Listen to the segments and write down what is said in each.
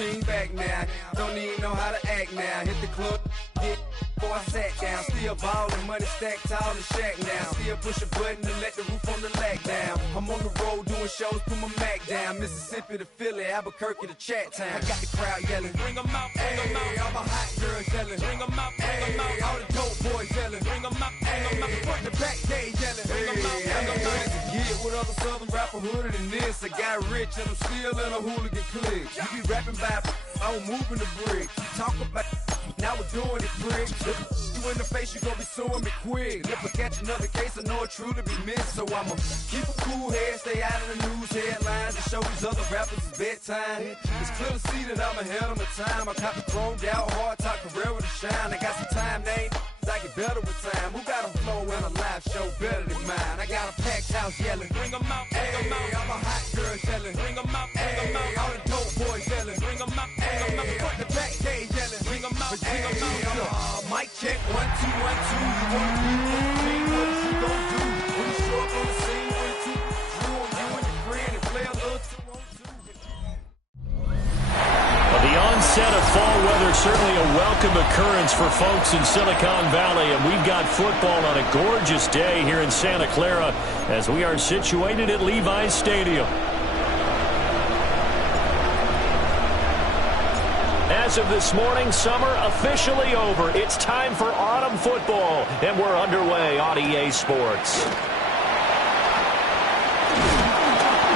king back now. Don't even know how to act now. Hit the club, get before I sat down. Still ballin', money stacked tall in shack now. Still push a button to let the roof on the lack down. I'm on the road doing shows, put my Mac down. Mississippi to Philly, Albuquerque to Chat Town. I got the crowd yelling, bring 'em out, bring 'em out. All my hot girls yelling, bring 'em out, bring 'em out. All the dope boys yelling, bring 'em out, bring 'em out. Front to back, they yelling, bring 'em out, bring 'em out. Get with other southern rapper hooded than this. I got rich and I'm still in a hooligan clique. You be rapping by, I'm moving the brick. Talk about, now we're doing it, prick. You in the face, you gon' be suing me quick. If I catch another case, I know it truly be missed. So I'ma keep a cool head, stay out of the news headlines, and show these other rappers it's bedtime. It's clear to see that I'm ahead of my time. I cop the chromed out, hard top career with a shine. I got some time, name. I get better with time. Who got a flow and a live show better than mine? I got a packed house yelling, bring 'em out, bring 'em out. All my hot girls yelling, bring 'em out, bring 'em out. All the dope boys yelling, bring 'em out, bring 'em out. Front the back, they yelling, bring 'em out, bring 'em out. Mic check, 1, 2, 1, 2. You wanna be with the team, what is you gon' do? When you show up on the scene, 1, 2, drew on you and your friend and play a little 2-on-2. The onset of fall weather, certainly a welcome occurrence for folks in Silicon Valley, and we've got football on a gorgeous day here in Santa Clara as we are situated at Levi's Stadium. As of this morning, summer officially over. It's time for autumn football, and we're underway on EA Sports.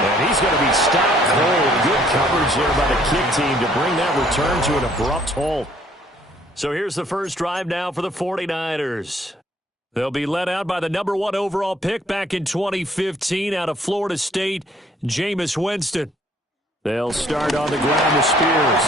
And he's going to be stopped cold. Good coverage there by the kick team to bring that return to an abrupt halt. So here's the first drive now for the 49ers. They'll be led out by the number 1 overall pick back in 2015 out of Florida State, Jameis Winston. They'll start on the ground with Spears.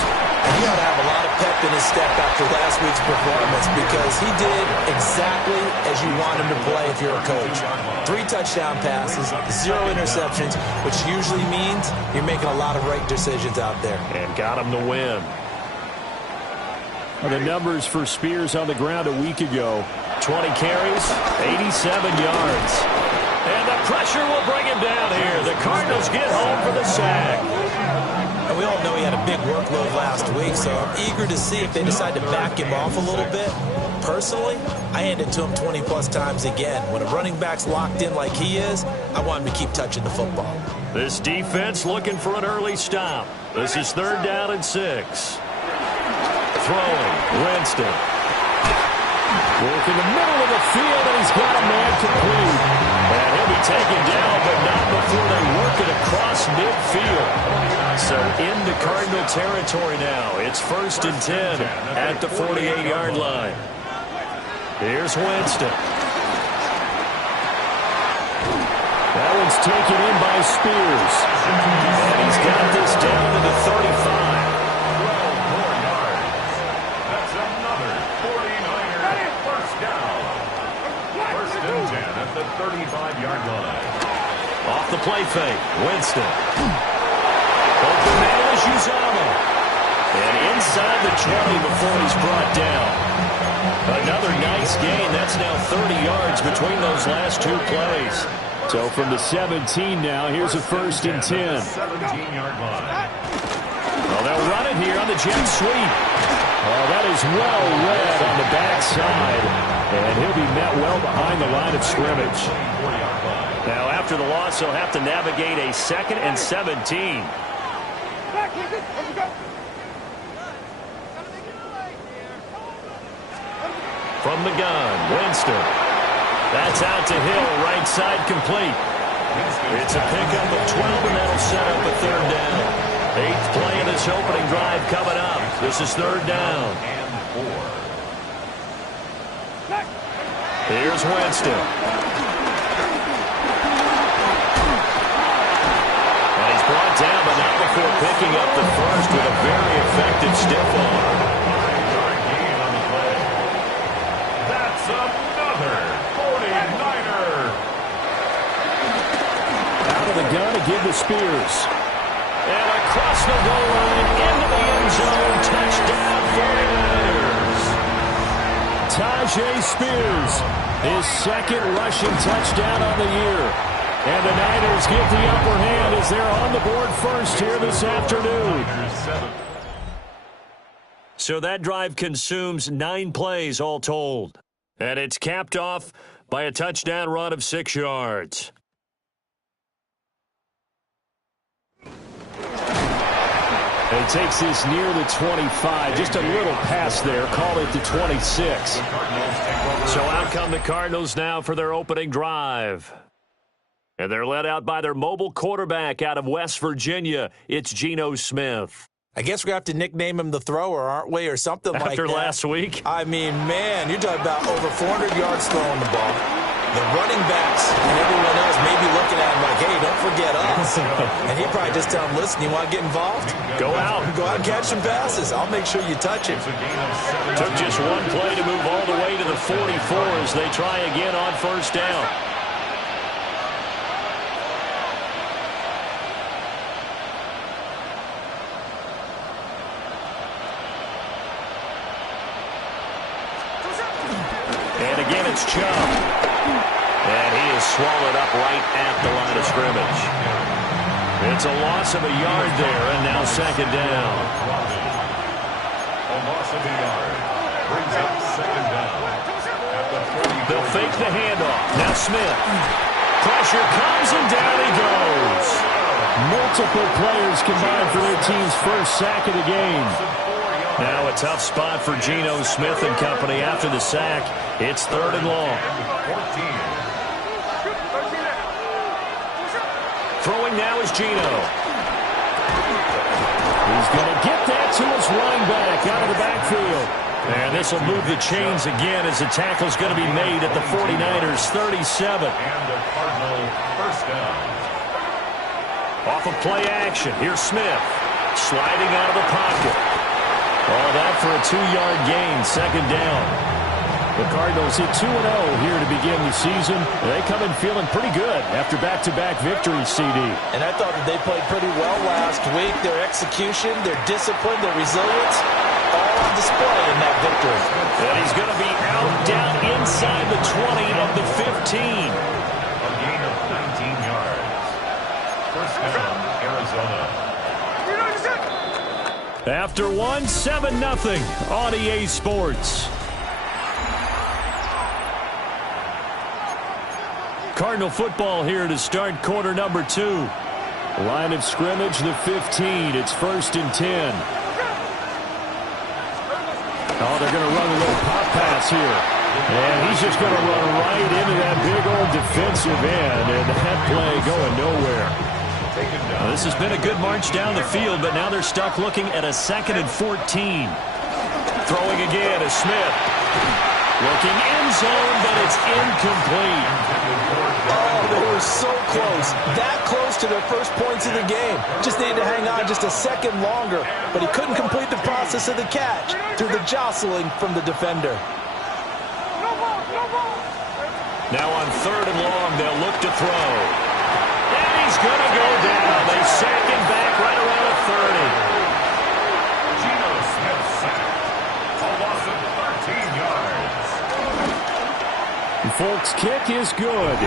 He ought to have a lot of pep in his step after last week's performance because he did exactly as you want him to play if you're a coach. 3 touchdown passes, 0 interceptions, which usually means you're making a lot of right decisions out there. And got him the win. The numbers for Spears on the ground a week ago. 20 carries, 87 yards. And the pressure will bring him down here. The Cardinals get home for the sack. And we all know he had a big workload last week, so I'm eager to see if they decide to back him off a little bit. Personally, I hand it to him 20-plus times again. When a running back's locked in like he is, I want him to keep touching the football. This defense looking for an early stop. This is 3rd down and 6. Throwing, Winston. Work in the middle of the field, and he's got a man complete. And he'll be taken down, but not before they work it across midfield. So into Cardinal territory now. It's 1st and 10 at the 48-yard line. Here's Winston. That one's taken in by Spears. And he's got this down to the 35. 12 more yards. That's another 49er first down. 1st and 10 at the 35-yard line. Off the play fake, Winston. Open man is Uzomah. And inside the 20 before he's brought down. Another nice gain. That's now 30 yards between those last 2 plays. So from the 17 now, here's a 1st and 10. 17-yard line. Well, they'll run it here on the jet sweep. Oh, that is well read on the backside. And he'll be met well behind the line of scrimmage. Now, after the loss, he'll have to navigate a 2nd and 17. From the gun, Winston. That's out to Hill, right side complete. It's a pickup of 12, and that'll set up a 3rd down. 8th play of this opening drive coming up. This is 3rd down. Here's Winston. And he's brought down, but not before picking up the first with a very effective stiff arm. Another 49er. Out of the gun to give to Spears. And across the goal line into the end zone. Touchdown 49ers. Tyjae Spears, his 2nd rushing touchdown on the year. And the Niners get the upper hand as they're on the board first here this afternoon. So that drive consumes 9 plays all told. And it's capped off by a touchdown run of 6 yards. And he takes this near the 25. Just a little pass there. Call it the 26. So out come the Cardinals now for their opening drive. And they're led out by their mobile quarterback out of West Virginia. It's Geno Smith. I guess we're going to have to nickname him the thrower, aren't we, or something like that. After last week? I mean, man, you're talking about over 400 yards throwing the ball. The running backs and everyone else may be looking at him like, hey, don't forget us. And he'd probably just tell him, listen, you want to get involved? Go out. Go out and catch some passes. I'll make sure you touch it. Took just one play to move all the way to the 44 as they try again on first down. And again, it's Chubb. And he is swallowed up right at the line of scrimmage. It's a loss of a yard there, and now second down. A loss of a yard. Brings up second down. At the 44. They'll fake the handoff. Now Smith. Pressure comes, and down he goes. Multiple players combined for their team's first sack of the game. Now a tough spot for Geno Smith and company after the sack. It's third and long. Throwing now is Geno. He's going to get that to his running back out of the backfield. And this will move the chains again as the tackle is going to be made at the 49ers 37. And a Cardinal first down. Off of play action. Here's Smith. Sliding out of the pocket. All that for a 2-yard gain, second down. The Cardinals hit 2-0 here to begin the season. They come in feeling pretty good after back-to-back victories, CD. And I thought that they played pretty well last week. Their execution, their discipline, their resilience, all on display in that victory. And he's going to be out down inside the 20 of the 15. A gain of 19 yards. First down, Arizona. After one, 7-0 on EA Sports. Cardinal football here to start quarter number 2. Line of scrimmage, the 15. It's 1st and 10. Oh, they're going to run a little pop pass here. And he's just going to run right into that big old defensive end. And that play going nowhere. Well, this has been a good march down the field, but now they're stuck looking at a 2nd and 14. Throwing again is Smith. Looking end zone, but it's incomplete. Oh, they were so close. That close to their first points of the game. Just needed to hang on just a second longer, but he couldn't complete the process of the catch through the jostling from the defender. Now on 3rd and long, they'll look to throw. And he's going to go down. They sack him back right around the 30. Geno Smith sacked. A loss of 13 yards. Folks, kick is good.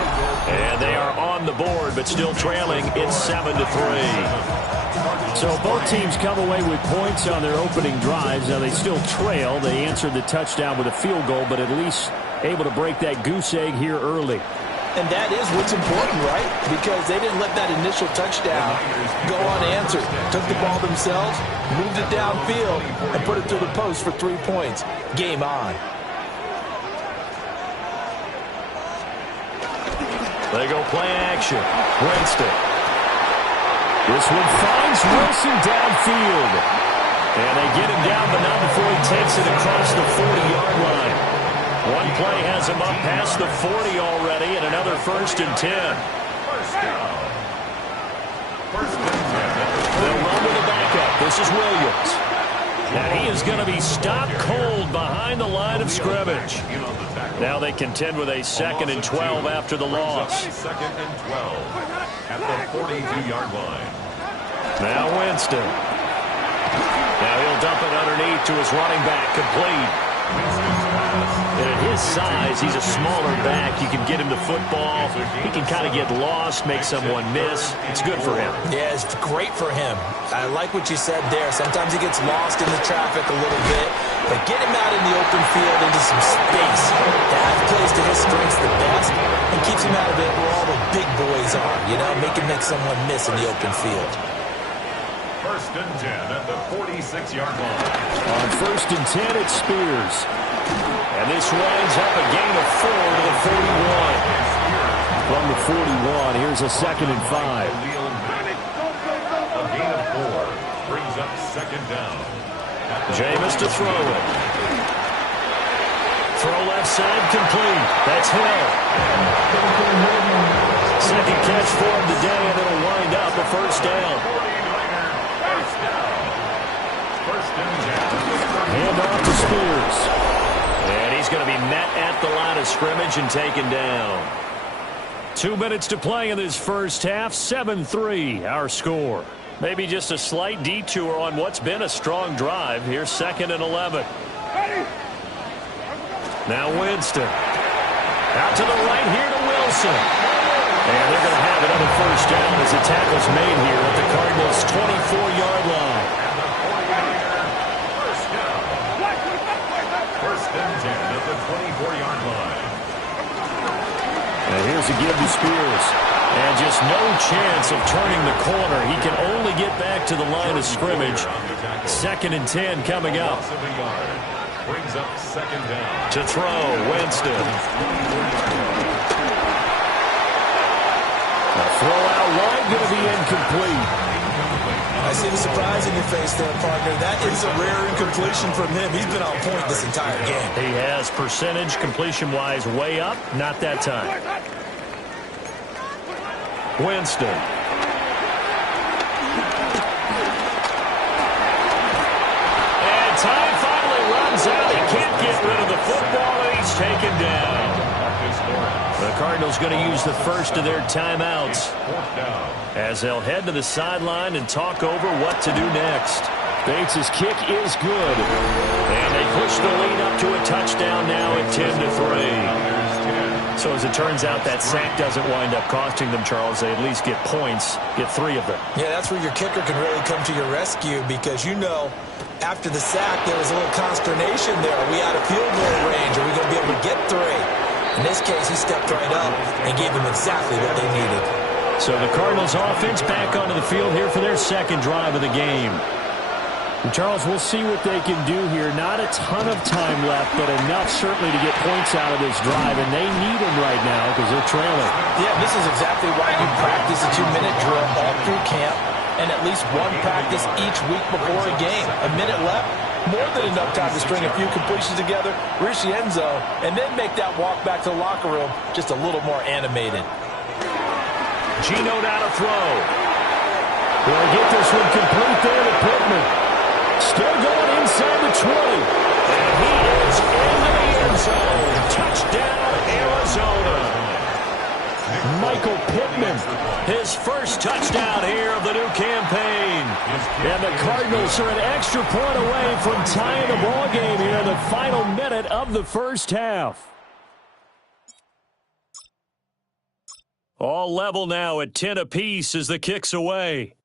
And they are on the board, but still trailing. It's 7-3. So both teams come away with points on their opening drives. Now they still trail. They answered the touchdown with a field goal, but at least able to break that goose egg here early. And that is what's important, right? Because they didn't let that initial touchdown go unanswered. Took the ball themselves, moved it downfield, and put it through the post for 3 points. Game on. They go play action. Winston. This one finds Wilson downfield. And they get him down, but not before he takes it across the 40-yard line. One play has him up past the 40 already, and another 1st and 10. First down. 1st and 10. They'll run with a backup. This is Williams. And he is going to be stopped cold behind the line of scrimmage. Now they contend with a 2nd and 12 after the loss. 2nd and 12 at the 42-yard line. Now Winston. Now he'll dump it underneath to his running back, complete. And at his size, he's a smaller back. You can get him the football. He can kind of get lost, make someone miss. It's good for him. Yeah, it's great for him. I like what you said there. Sometimes he gets lost in the traffic a little bit, but get him out in the open field into some space. That plays to his strengths the best and keeps him out of it where all the big boys are, make him make someone miss in the open field. 1st and 10 at the 46-yard line. On 1st and 10, it's Spears. And this winds up a gain of 4 to the 41. From the 41, here's a 2nd and 5. A gain of 4 brings up 2nd down. Jameis to throw it. Throw left side complete. That's Hill. Second catch for him today, and it'll wind up a 1st down. Hand off to Spears. And he's going to be met at the line of scrimmage and taken down. 2 minutes to play in this first half. 7-3, our score. Maybe just a slight detour on what's been a strong drive. Here's 2nd and 11. Now Winston. Out to the right here to Wilson. And they're going to have another 1st down as the tackle's made here at the Cardinals' 24-yard line. 1st and 10 at the 24-yard line. And here's a give to Spears. And just no chance of turning the corner. He can only get back to the line of scrimmage. 2nd and 10 coming up. Loss of a yard. Brings up 2nd down. To throw, Winston. A throw out wide, going to be incomplete. I see the surprise in your face there, partner. That is a rare incompletion from him. He's been on point this entire game. He has percentage completion-wise way up. Not that time. Winston. And time finally runs out. He can't get rid of the football, and he's taken down. The Cardinals going to use the first of their timeouts as they'll head to the sideline and talk over what to do next. Bates' kick is good. And they push the lead up to a touchdown now at 10-3. So as it turns out, that sack doesn't wind up costing them, Charles. They at least get points, get 3 of them. Yeah, that's where your kicker can really come to your rescue because, after the sack, there was a little consternation there. Are we out of field goal range? Are we going to be able to get 3? In this case, he stepped right up and gave them exactly what they needed. So the Cardinals offense back onto the field here for their 2nd drive of the game. And Charles, we'll see what they can do here. Not a ton of time left, but enough certainly to get points out of this drive, and they need them right now because they're trailing. Yeah, this is exactly why you practice a 2-minute drill all through camp and at least one practice each week before a game. A minute left, more than enough time to string a few completions together, reach the end zone, and then make that walk back to the locker room just a little more animated. Geno now to throw. They'll get this one complete there to Pittman. Still going inside the 20. And he is into the end zone. Touchdown, Arizona. Michael Pittman. His first touchdown here of the new campaign. And the Cardinals are an extra point away from tying the ball game here in the final minute of the first half. All level now at 10 apiece as the kick's away.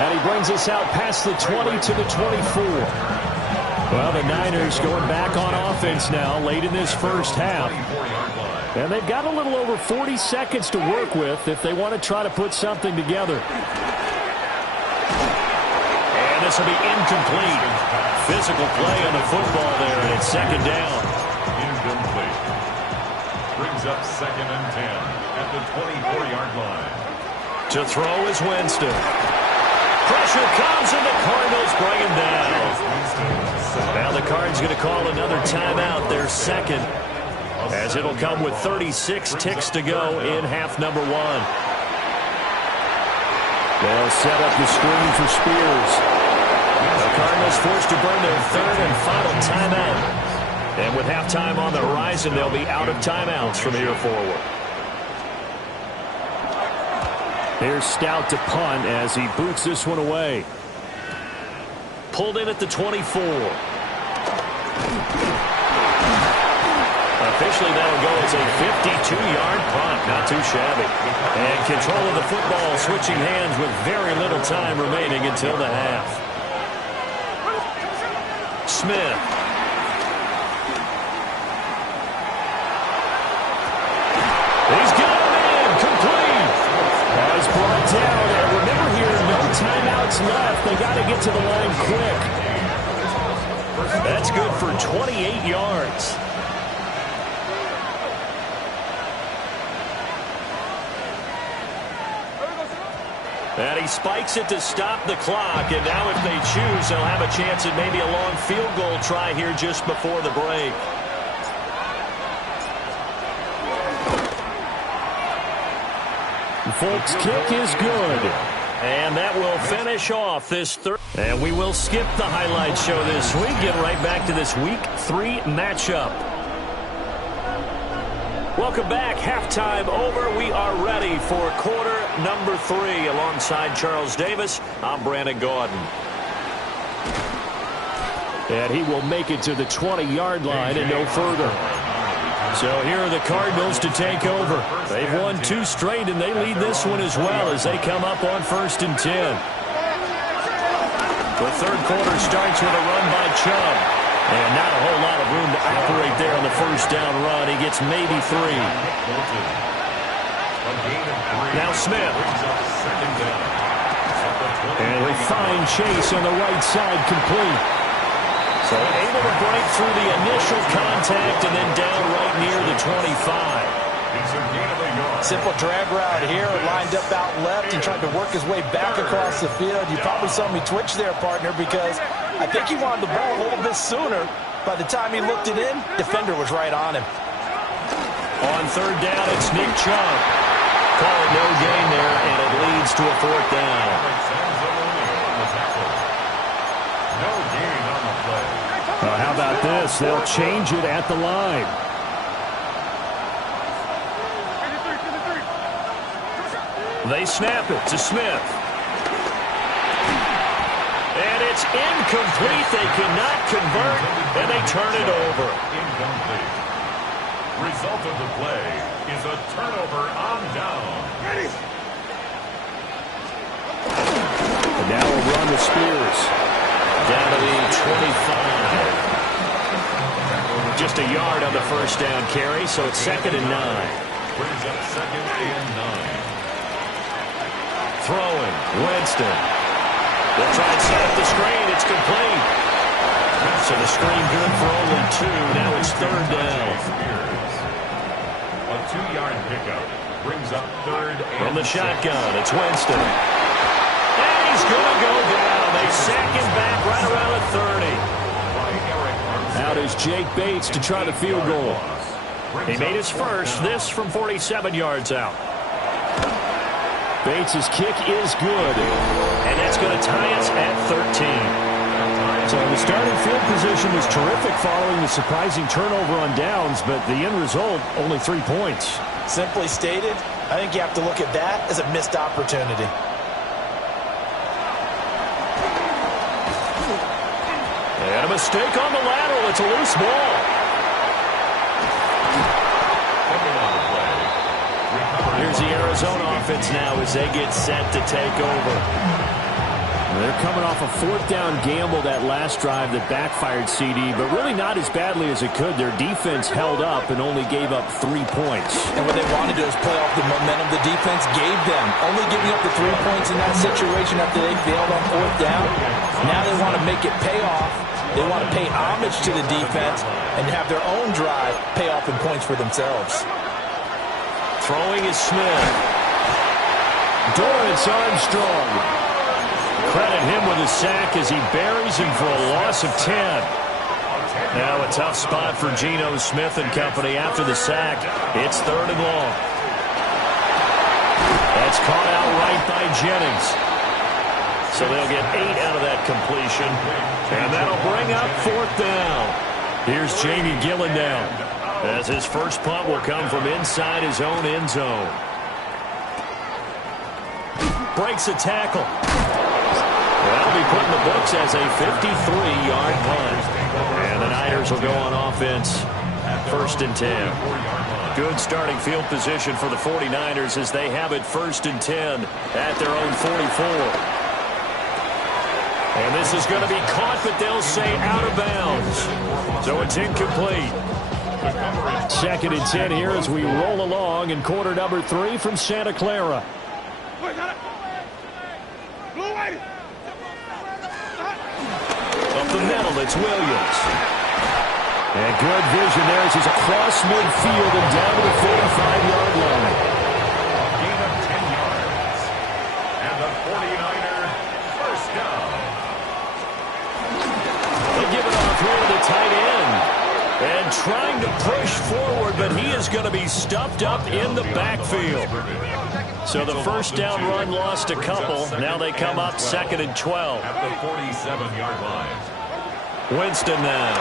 And he brings us out past the 20 to the 24. Well, the Niners going back on offense now late in this first half. And they've got a little over 40 seconds to work with if they want to try to put something together. And this will be incomplete. Physical play on the football there, and it's 2nd down. Incomplete. Brings up 2nd and 10 at the 24-yard line. To throw is Winston. Pressure comes, and the Cardinals bring him down. Now the Cards going to call another timeout, their 2nd, as it'll come with 36 ticks to go in half number 1. They'll set up the screen for Spears. The Cardinals forced to burn their 3rd and final timeout. And with halftime on the horizon, they'll be out of timeouts from here forward. Here's Stout to punt as he boots this one away. Pulled in at the 24. Officially, that'll go as a 52-yard punt. Not too shabby. And control of the football switching hands with very little time remaining until the half. Smith. He's got him in. Complete. He's brought down. And remember here, no timeouts left. They got to get to the line quick. That's good for 28 yards. And he spikes it to stop the clock. And now if they choose, they'll have a chance at maybe a long field goal try here just before the break. Folks' kick is good. And that will finish off this third. And we will skip the highlight show this week. Get right back to this Week 3 matchup. Welcome back. Halftime over. We are ready for quarter number 3. Alongside Charles Davis, I'm Brandon Gaudin. And he will make it to the 20-yard line and no further. So here are the Cardinals to take over. They've won 2 straight, and they lead this one as well as they come up on 1st and 10. The third quarter starts with a run by Chubb. And not a whole lot of room to operate there on the first down run. He gets maybe 3. Now Smith. And they find Chase on the right side complete. So able to break through the initial contact and then down right near the 25. Simple drag route here, lined up out left and tried to work his way back across the field. You probably saw me twitch there, partner, because I think he wanted the ball a little bit sooner. By the time he looked it in, defender was right on him. On third down, it's Nick Chubb. Call it no gain there, and it leads to a 4th down. No gain on the play. How about this? They'll change it at the line. They snap it to Smith. And it's incomplete. They cannot convert, and they turn it over. Incomplete. Result of the play is a turnover on down. And now a run to Spears. Down to the 25. Just a yard on the first down carry, so it's 2nd and 9. Brings up 2nd and 9. Throwing, Winston. They'll try and set up the screen. It's complete. So the screen good for only 2. Now it's 3rd down. A 2-yard pickup brings up 3rd and From the shotgun, it's Winston. And he's going to go down. They sack him back right around the 30. Out is Jake Bates to try the field goal. He made his first, this from 47 yards out. Bates' kick is good, and that's going to tie us at 13. So the starting field position was terrific following the surprising turnover on downs, but the end result, only 3 points. Simply stated, I think you have to look at that as a missed opportunity. And a mistake on the lateral. It's a loose ball. Here's the Arizona offense now as they get set to take over. They're coming off a 4th down gamble that last drive that backfired CD, but really not as badly as it could. Their defense held up and only gave up 3 points. And what they wanted to do is play off the momentum the defense gave them. Only giving up the 3 points in that situation after they failed on 4th down. Now they want to make it pay off. They want to pay homage to the defense and have their own drive pay off in points for themselves. Throwing is Smith. Dorrance Armstrong. Credit him with a sack as he buries him for a loss of 10. Now a tough spot for Geno Smith and company after the sack. It's 3rd and long. That's caught out right by Jennings. So they'll get 8 out of that completion. And that'll bring up 4th down. Here's Jamie Gillen down, as his first punt will come from inside his own end zone. breaks a tackle. That'll be put in the books as a 53-yard punt. And the Niners will go on offense. 1st and 10. Good starting field position for the 49ers as they have it 1st and 10 at their own 44. And this is going to be caught, but they'll say out of bounds. So it's incomplete. 2nd and 10 here as we roll along in quarter number 3 from Santa Clara. Up the middle, it's Williams. And good vision there as he's across midfield and down to the 45-yard line. Gain of 10 yards. And the 49er first down. They give it off here to the tight end. And trying to push forward, but he is going to be stuffed up in the backfield. So the first down run lost a couple. Now they come up 2nd and 12. At the 47-yard line. Winston now.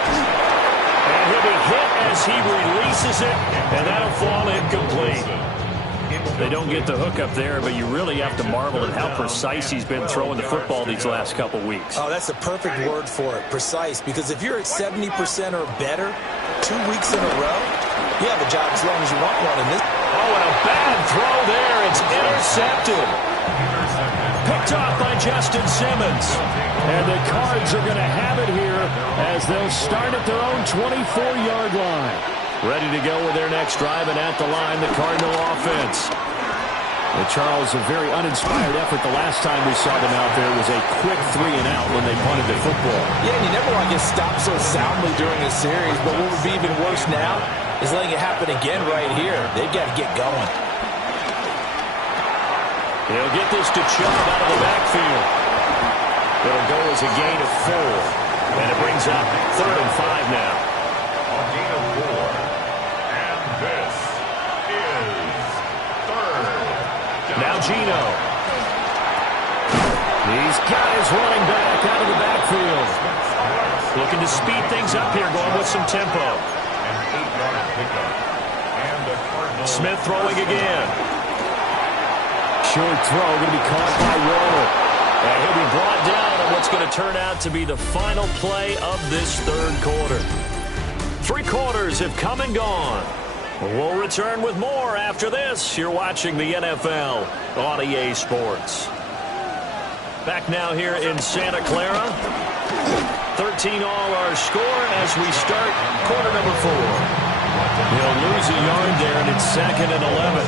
And he'll be hit as he releases it, and that'll fall incomplete. They don't get the hook up there, but you really have to marvel at how precise he's been throwing the football these last couple weeks. Oh, that's the perfect word for it, precise, because if you're at 70% or better 2 weeks in a row, you have a job as long as you want one in this. Oh, and a bad throw there. It's intercepted. Picked off by Justin Simmons. And the Cards are going to have it here as they'll start at their own 24-yard line. Ready to go with their next drive, and at the line, the Cardinal offense. And Charles, a very uninspired effort the last time we saw them out there was a quick 3-and-out when they punted the football. Yeah, and you never want to get stopped so soundly during a series, but what would be even worse now is letting it happen again right here. They've got to get going. He'll get this to Chubb out of the backfield. It'll go as a gain of 4. And it brings up 3rd and 5 now. A gain of 4. And this is 3rd down. Now Geno. He's got his running back out of the backfield. Looking to speed things up here, going with some tempo. An 8-yard pickup. And the Cardinals. Smith throwing again. Short throw, going to be caught by Waller. And he'll be brought down on what's going to turn out to be the final play of this 3rd quarter. 3 quarters have come and gone. We'll return with more after this. You're watching the NFL on EA Sports. Back now here in Santa Clara. 13 all our score as we start quarter number 4. He'll lose a yard there, and it's 2nd and 11.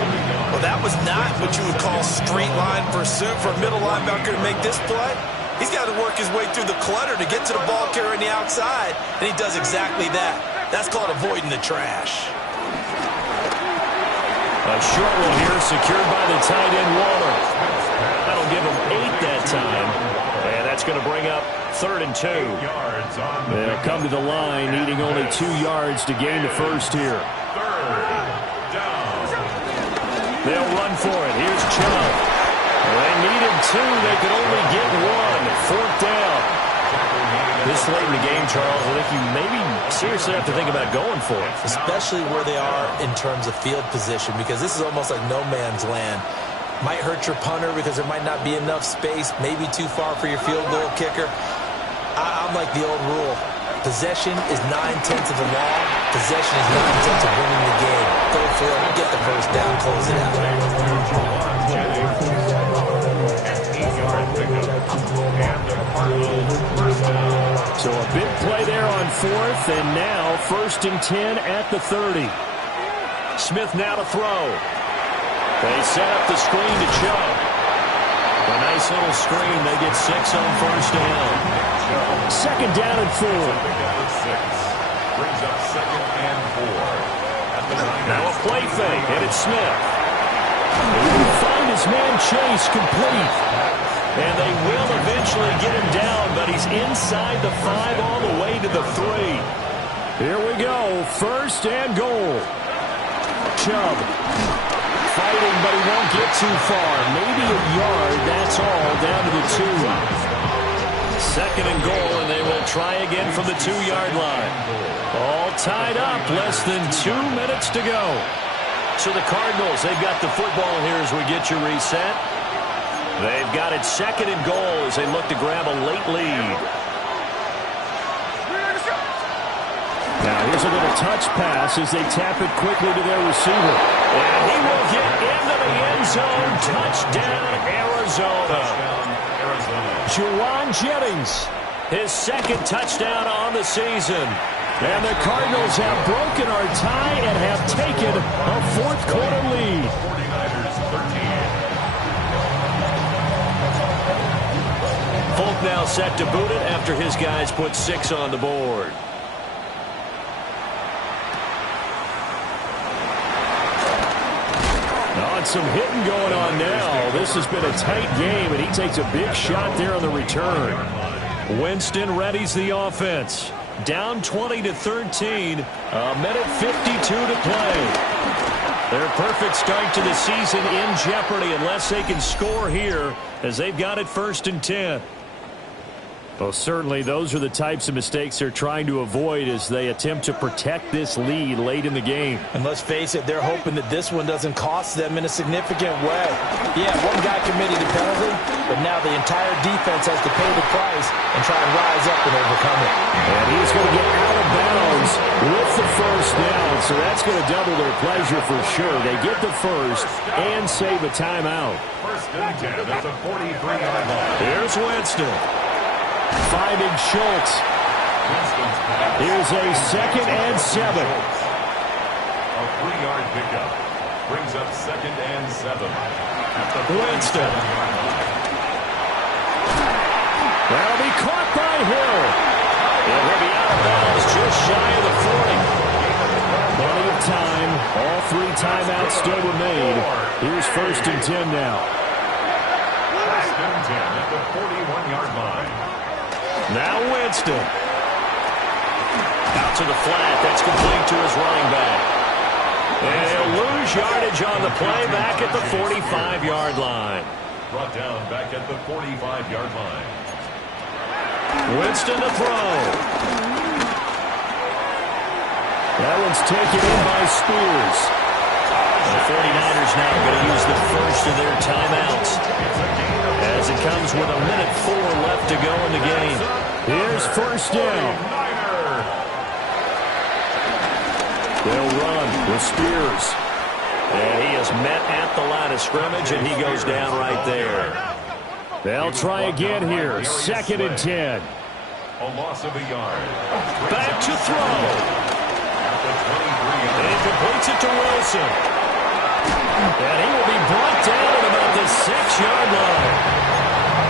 Well, that was not what you would call straight line pursuit for a middle linebacker to make this play. He's got to work his way through the clutter to get to the ball carrier on the outside, and he does exactly that. That's called avoiding the trash. A short one here, secured by the tight end Waller. That'll give him 8 that time, and that's going to bring up 3rd and 2. They'll come to the line, needing only 2 yards to gain the first here. 3rd down. They'll run for it. Here's Chubb. They needed 2. They could only get 1. 4th down. This late in the game, Charles, I think you maybe seriously have to think about going for it. Especially where they are in terms of field position, because this is almost like no man's land. Might hurt your punter because there might not be enough space, maybe too far for your field goal kicker. I'm like the old rule. Possession is 9/10 of the law. Possession is 9/10 of winning the game. Go for it. Get the first down. Close it out. So a big play there on 4th, and now 1st and 10 at the 30. Smith now to throw. They set up the screen to Chubb. A nice little screen. They get 6 on 1st down. 2nd down and 4. Brings up 2nd and 4. Now a play fake, and it's Smith. He will find his man Chase complete. And they will eventually get him down, but he's inside the 5 all the way to the 3. Here we go, 1st and goal. Chubb fighting, but he won't get too far. Maybe a yard, that's all, down to the 2. 2nd and goal, and they will try again from the 2-yard line. All tied up, less than 2 minutes to go. So the Cardinals, they've got the football here as we get you reset. They've got it second and goal as they look to grab a late lead. Now here's a little touch pass as they tap it quickly to their receiver. And he will get into the end zone. Touchdown, Arizona. Juwan Jennings. His second touchdown on the season. And the Cardinals have broken our tie and have taken a fourth-quarter lead. 49ers 13. Folk now set to boot it after his guys put 6 on the board. Some hitting going on now. This has been a tight game, and he takes a big shot there on the return. Winston readies the offense. Down 20-13. A minute 52 to play. Their perfect start to the season in jeopardy unless they can score here as they've got it 1st and 10. Well, certainly those are the types of mistakes they're trying to avoid as they attempt to protect this lead late in the game. And let's face it, they're hoping that this one doesn't cost them in a significant way. Yeah, one guy committed a penalty, but now the entire defense has to pay the price and try to rise up and overcome it. And he's going to get out of bounds with the first down, so that's going to double their pleasure for sure. They get the first and save a timeout. 1st and 10 at the 43-yard line. Here's Winston. Finding Schultz. Here's a 2nd and 7. A 3-yard pickup brings up 2nd and 7 at the Winston. That'll be caught by Hill. And he'll be out of bounds just shy of the 40. Plenty of time. All 3 timeouts still remain. Here's 1st and 10 now. 1st and 10 at the 41-yard line. Now Winston. Out to the flat. That's complete to his running back. And he'll lose yardage on the play back at the 45-yard line. Brought down back at the 45-yard line. Winston to throw. That one's taken in by Spears. The 49ers now going to use the first of their timeouts as it comes with a minute 4 left to go in the game. Here's 1st down. They'll run with Spears. And he is met at the line of scrimmage, and he goes down right there. They'll try again here. 2nd and 10. A loss of a yard. Back to throw. At the 23-yard And he completes it to Wilson. And he will be brought down at about the 6-yard line.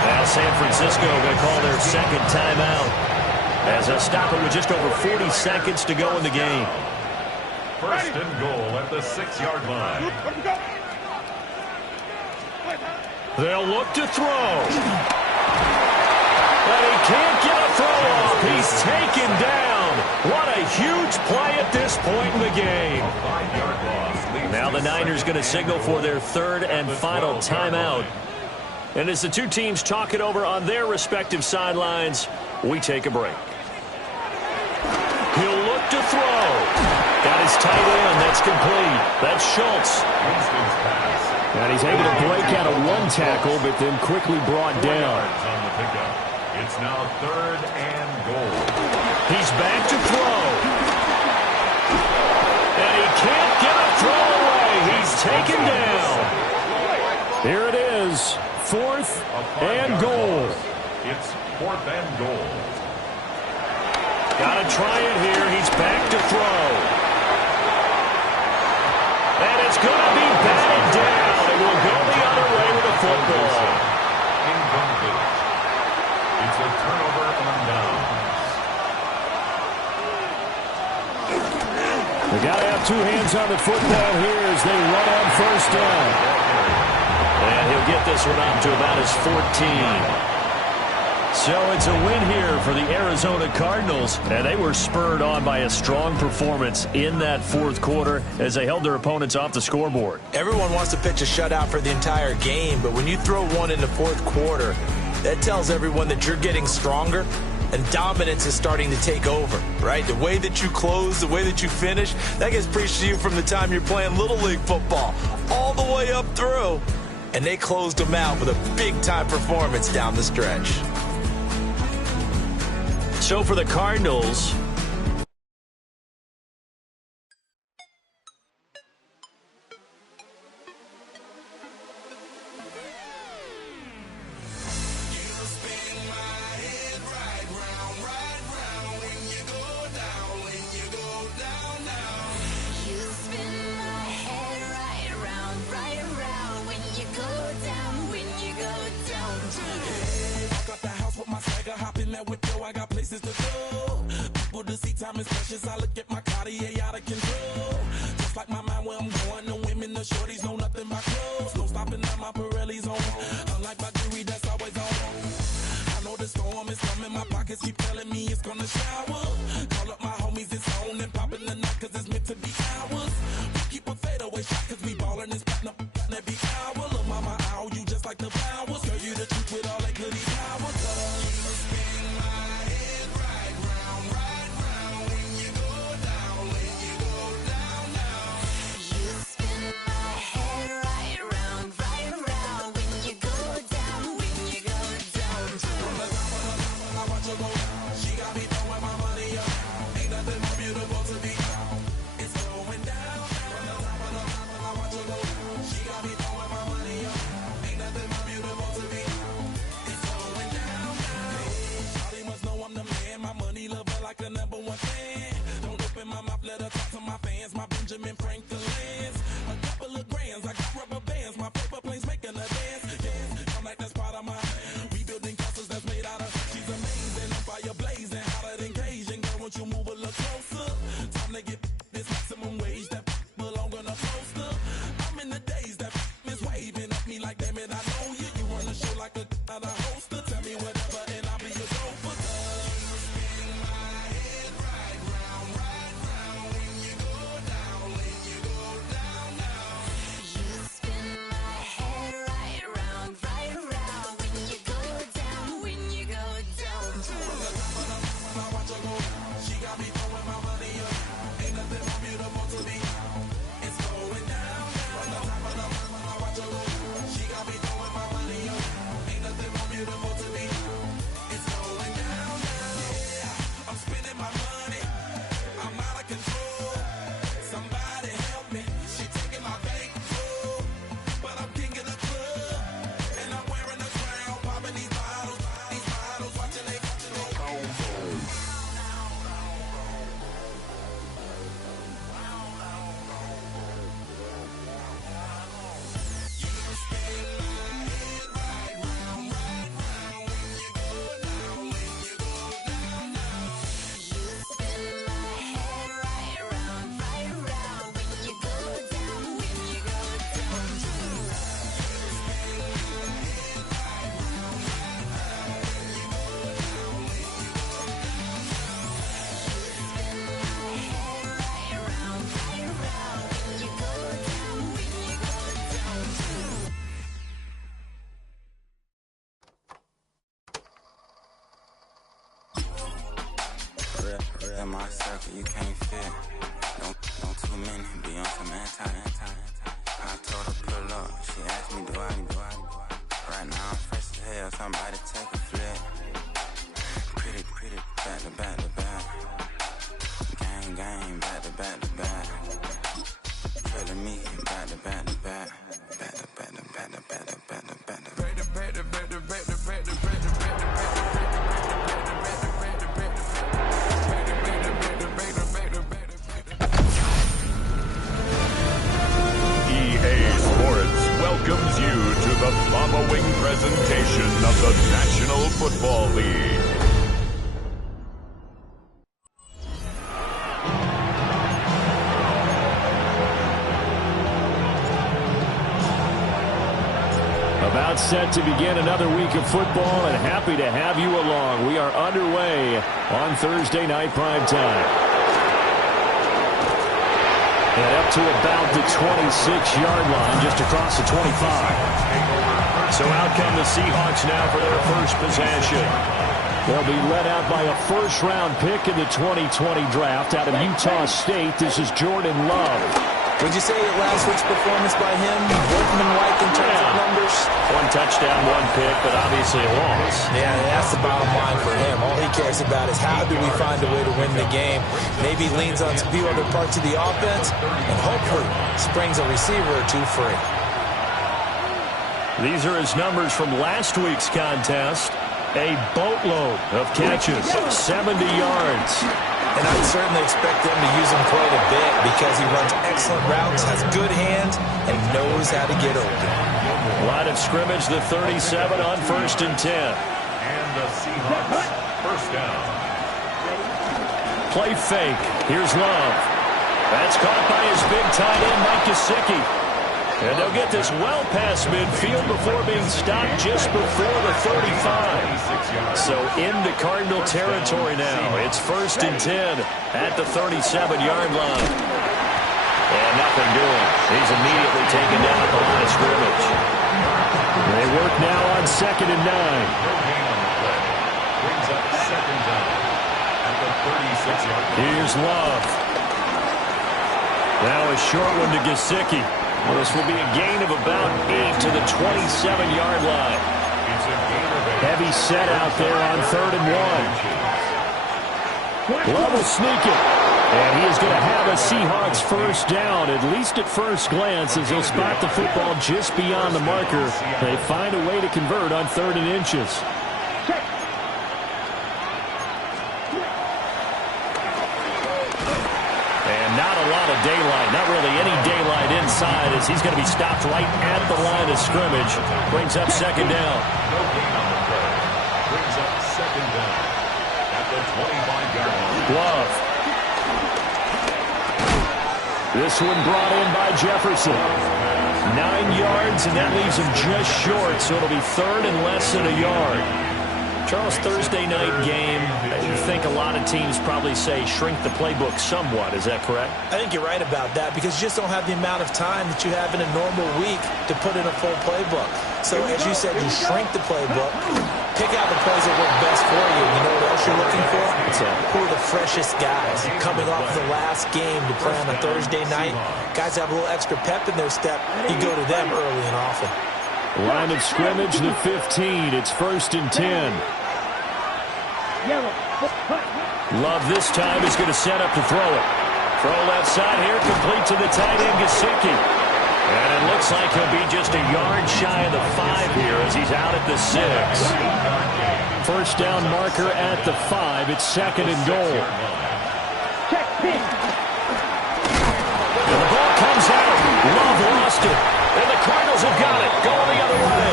Now San Francisco going to call their 2nd timeout as they'll stop it with just over 40 seconds to go in the game. 1st and goal at the 6-yard line. They'll look to throw. But he can't get a throw off. He's taken down. What a huge play at this point in the game. A 5-yard loss. Now the Niners going to signal for their 3rd and final timeout. And as the two teams talk it over on their respective sidelines, we take a break. He'll look to throw. Got his tight end. That's complete. That's Schultz. Winston's pass. And he's able to break out of 1 tackle, but then quickly brought 4 down. yards on the pickup. It's now 3rd and goal. He's back to throw. And he can't get a throw away. He's taken down. Here it is. 4th and goal. It's 4th and goal. Got to try it here. He's back to throw. And it's going to be batted down. It will go the other way with the football. Incomplete. It's a turnover on downs. They got to have 2 hands on the football here as they run on 1st down. And he'll get this one up to about his 14. So it's a win here for the Arizona Cardinals, and they were spurred on by a strong performance in that 4th quarter as they held their opponents off the scoreboard. Everyone wants to pitch a shutout for the entire game, but when you throw one in the 4th quarter, that tells everyone that you're getting stronger and dominance is starting to take over, right? The way that you close, the way that you finish, that gets preached to you from the time you're playing Little League football all the way up through. and they closed them out with a big-time performance down the stretch. So for the Cardinals, time is precious. I look at my Cartier out of control. Just like my mind where I'm going. The women, the shorties know nothing but clothes. No stopping at my Pirelli's on. Unlike my jewelry that's always on. I know the storm is coming. My pockets keep telling me it's gonna shower. Call up my homies, it's on and popping the night cause it's meant to be ours. We keep a fadeaway shot cause we ballin' this platinum every hour. Look mama, I owe you just like the flowers. Girl, you the truth with all that goody power. In my circle, you can't fit. Don't too many be on some anti. I told her pull up. She asked me do I. Right now I'm fresh as hell. Somebody take a flip. Pretty, back to back. Gang, back to back. Trailing me, back to back. Welcomes you to the following presentation of the National Football League. About set to begin another week of football, and happy to have you along. We are underway on Thursday night primetime. And up to about the 26-yard line, just across the 25. So out come the Seahawks now for their first possession. They'll be led out by a first-round pick in the 2020 draft out of Utah State. This is Jordan Love. Would you say last week's performance by him, workman-like in terms of numbers? 1 touchdown, 1 pick, but obviously a loss. Yeah, that's the bottom line for him. All he cares about is how do we find a way to win the game. Maybe leans on a few other parts of the offense, and hopefully springs a receiver or two free. These are his numbers from last week's contest. A boatload of catches, 70 yards. And I'd certainly expect them to use him quite a bit because he runs excellent routes, has good hands, and knows how to get open. Line of scrimmage, the 37 on 1st and 10. And the Seahawks, first down. Play fake. Here's Love. That's caught by his big tight end, Mike Gesicki. And they'll get this well past midfield before being stopped just before the 35. So into Cardinal territory now. It's 1st and 10 at the 37-yard line. And nothing doing. He's immediately taken down at the line of scrimmage. They work now on 2nd and 9. Brings up 2nd down at the 36-yard line. Here's Love. Now a short one to Gesicki. Well, this will be a gain of about 8 to the 27-yard line. It's a gain of 8. Heavy set out there on 3rd and 1. Love will sneak it. And he is going to have a Seahawks first down, at least at first glance, as he'll spot the football just beyond the marker. They find a way to convert on 3rd and inches. Not a lot of daylight, not really any daylight inside as he's going to be stopped right at the line of scrimmage. Brings up 2nd down. No gain on the play. Brings up 2nd down at the 25-yard line. Love. This one brought in by Jefferson. 9 yards, and that leaves him just short, so it'll be 3rd and less than a yard. Charles, Thursday night game, you think a lot of teams probably say shrink the playbook somewhat. Is that correct? I think you're right about that because you just don't have the amount of time that you have in a normal week to put in a full playbook. So as you said, you shrink the playbook, pick out the plays that work best for you. You know what else you're looking for? Who are the freshest guys coming off the last game to play on a Thursday night? Guys have a little extra pep in their step. You go to them early and often. Line of scrimmage, the 15. It's 1st and 10. Love this time is going to set up to throw it. Throw left side here, complete to the tight end, Gesicki. And it looks like he'll be just a yard shy of the 5 here as he's out at the 6. First down marker at the 5. It's 2nd and goal. And the ball comes out. Love lost it. And the Cardinals have got it. Going the other way.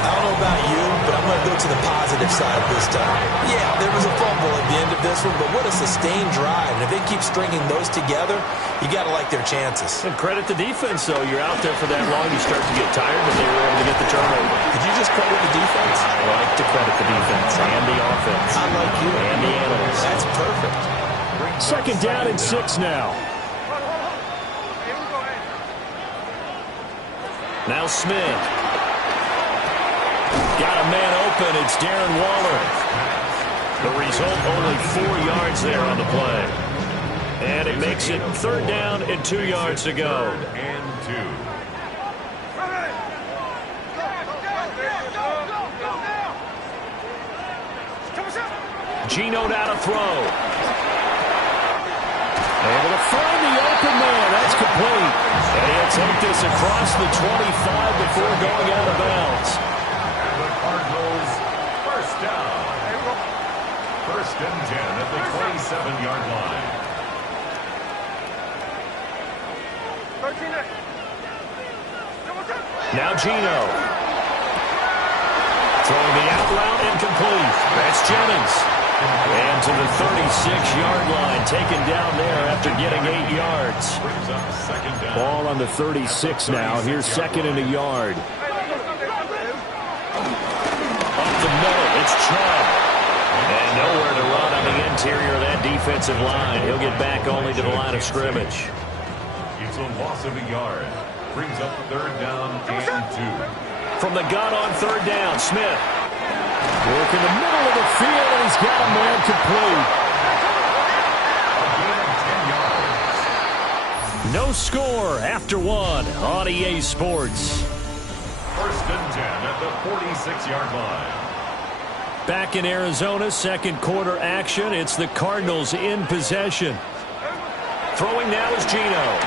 I don't know about you, but I'm going to go to the positive side this time. Yeah, there was a fumble at the end of this one, but what a sustained drive. And if they keep stringing those together, you got to like their chances. And credit the defense, though. You're out there for that long, you start to get tired, but they were able to get the turnover. Did you just credit the defense? I like to credit the defense and the offense. I like you. And the analysts. That's perfect. 2nd down and 6 now. Now Smith. Got a man open. It's Darren Waller. The result, only 4 yards there on the play. And it makes it 3rd down and 2 yards to go. 3rd and 2. Geno now to throw. Able to find the open man. That's complete. And he'll take this across the 25 before going out of bounds. And the Cardinals, first down. 1st and 10 at the 27-yard line. Now Geno. Throwing the out route incomplete. That's Jennings. And to the 36-yard line, taken down there after getting 8 yards. Brings up 2nd down. Ball on the 36 now. Here's 2nd and a yard. Up the middle, it's Chubb. And nowhere to run on the interior of that defensive line. He'll get back only to the line of scrimmage. It's a loss of a yard. Brings up 3rd down and 2. From the gun on 3rd down, Smith. Work in the middle of the field, and he's got a man complete. No score after one on EA Sports. First and 10 at the 46-yard line. Back in Arizona, second quarter action. It's the Cardinals in possession. Throwing now is Geno,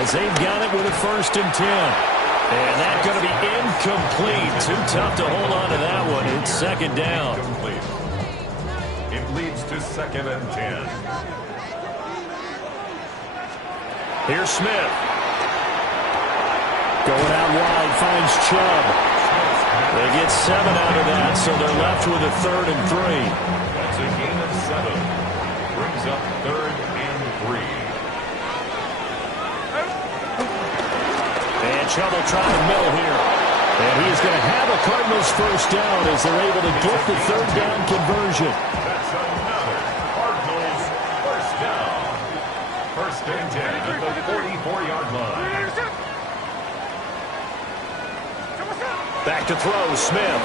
as they've got it with a first and 10. And that's going to be incomplete. Too tough to hold on to that one. It's second down. Incomplete. It leads to second and 10. Here's Smith. Going out wide, finds Chubb. They get 7 out of that, so they're left with a third and 3. That's a gain of 7. Brings up third and 3. And Chubb will try the middle here. And he's going to have a Cardinals first down as they're able to get the third down conversion. That's another Cardinals first down. First and 10 at the 44-yard line. Back to throw, Smith.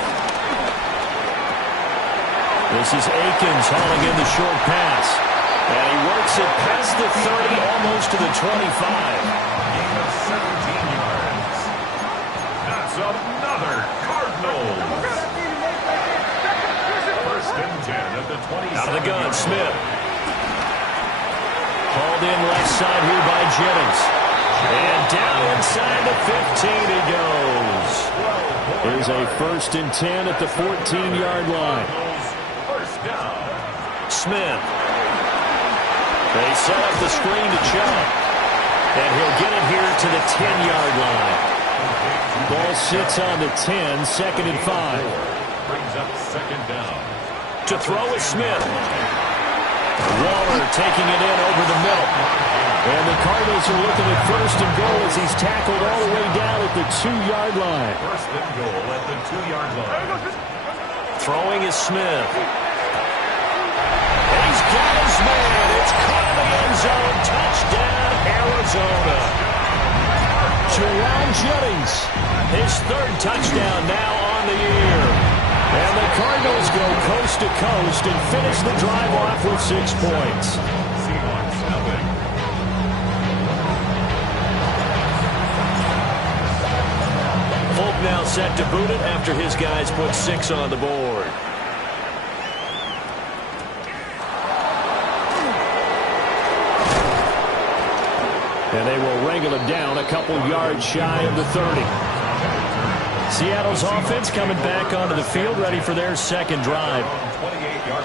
This is Akins hauling in the short pass. And he works it past the 30, almost to the 25. Gain of 17 yards. That's another Cardinals. First and 10 at the 20. Out of the gun, Smith. Hauled in left side here by Jennings. And down inside the 15 he goes. Here's a first and 10 at the 14-yard line. First down. Smith. They set up the screen to Chubb. And he'll get it here to the 10-yard line. Ball sits on the 10, second and 5. Brings up second down. To throw is Smith. Waller taking it in over the middle. And the Cardinals are looking at first and goal as he's tackled all the way down at the 2-yard line. First and goal at the 2-yard line. Throwing is Smith. And he's got his man. It's caught in the end zone. Touchdown, Arizona. Jauan Jennings, his third touchdown now on the year. And the Cardinals go coast to coast and finish the drive off with 6 points. Seahawks nothing. Folk now set to boot it after his guys put 6 on the board. And they will wrangle it down a couple yards shy of the 30. Seattle's offense coming back onto the field, ready for their second drive.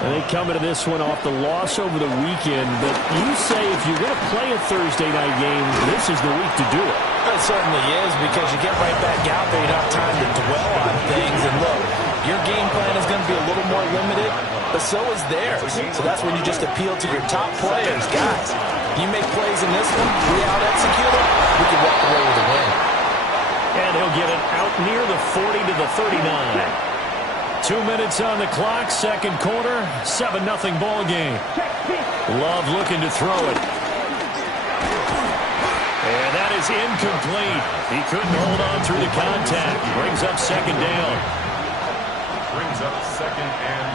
And they come into this one off the loss over the weekend. But you say if you're going to play a Thursday night game, this is the week to do it. It certainly is, because you get right back out there. You don't have time to dwell on things. And look, your game plan is going to be a little more limited, but so is theirs. So that's when you just appeal to your top players. Guys, you make plays in this one, we out-execute it, we can walk away with a win. And he'll get it out near the 40 to the 39. 2 minutes on the clock, second quarter, 7-0 ball game. Love looking to throw it. And that is incomplete. He couldn't hold on through the contact. Brings up second down. Brings up second and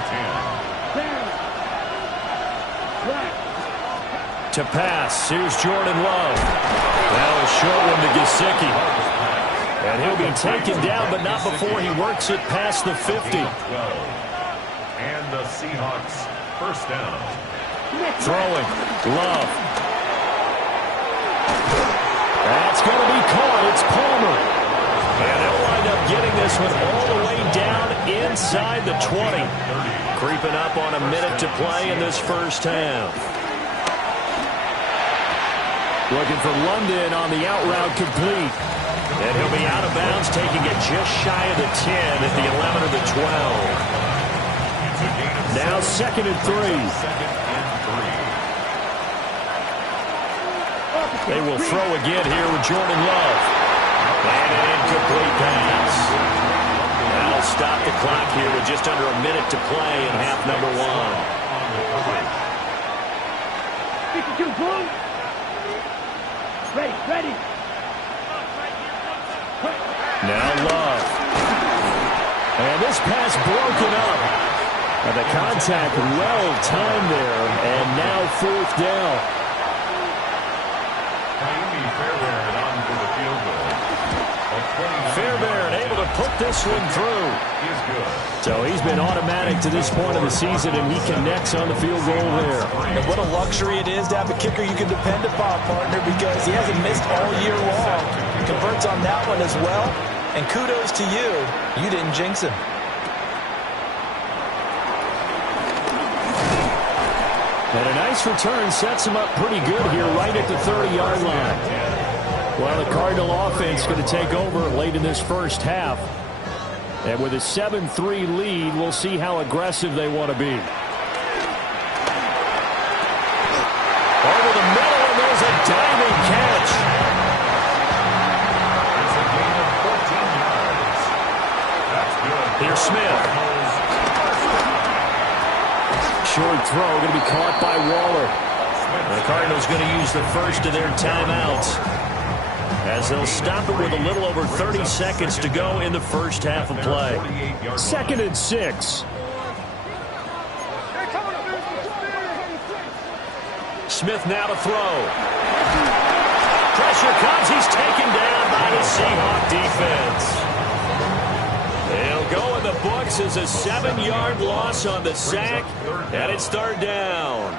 10. To pass, here's Jordan Love. Now a short one to Gesicki. And he'll be taken down, but not before he works it past the 50. 12. And the Seahawks first down. Throwing, Love. That's going to be caught. It's Palmer. And they'll wind up getting this one all the way down inside the 20. Creeping up on a minute to play in this first half. Looking for London on the out route complete. And he'll be out of bounds, taking it just shy of the 10 at the 11 or the 12. Now second and 3. They will throw again here with Jordan Love. And an incomplete pass. That'll stop the clock here with just under a minute to play in half number 1. Ready. Now Love. And this pass broken up. And the contact well timed there. And now fourth down. Fairbairn able to put this one through. So he's been automatic to this point of the season, and he connects on the field goal there. And what a luxury it is to have a kicker you can depend upon, partner, because he hasn't missed all year long. Converts on that one as well. And kudos to you. You didn't jinx him. And a nice return sets him up pretty good here right at the 30-yard line. Well, the Cardinal offense going to take over late in this first half. And with a 7-3 lead, we'll see how aggressive they want to be. Over the middle, and there's a diving catch. It's a gain of 14 yards. That's good. Here's Smith. Short throw going to be caught by Waller. The Cardinals going to use the first of their timeouts, as they'll stop it with a little over 30 seconds to go in the first half of play. 2nd and 6. Smith now to throw. Pressure comes. He's taken down by the Seahawk defense. It'll go in the books as a 7-yard loss on the sack, and it's 3rd down.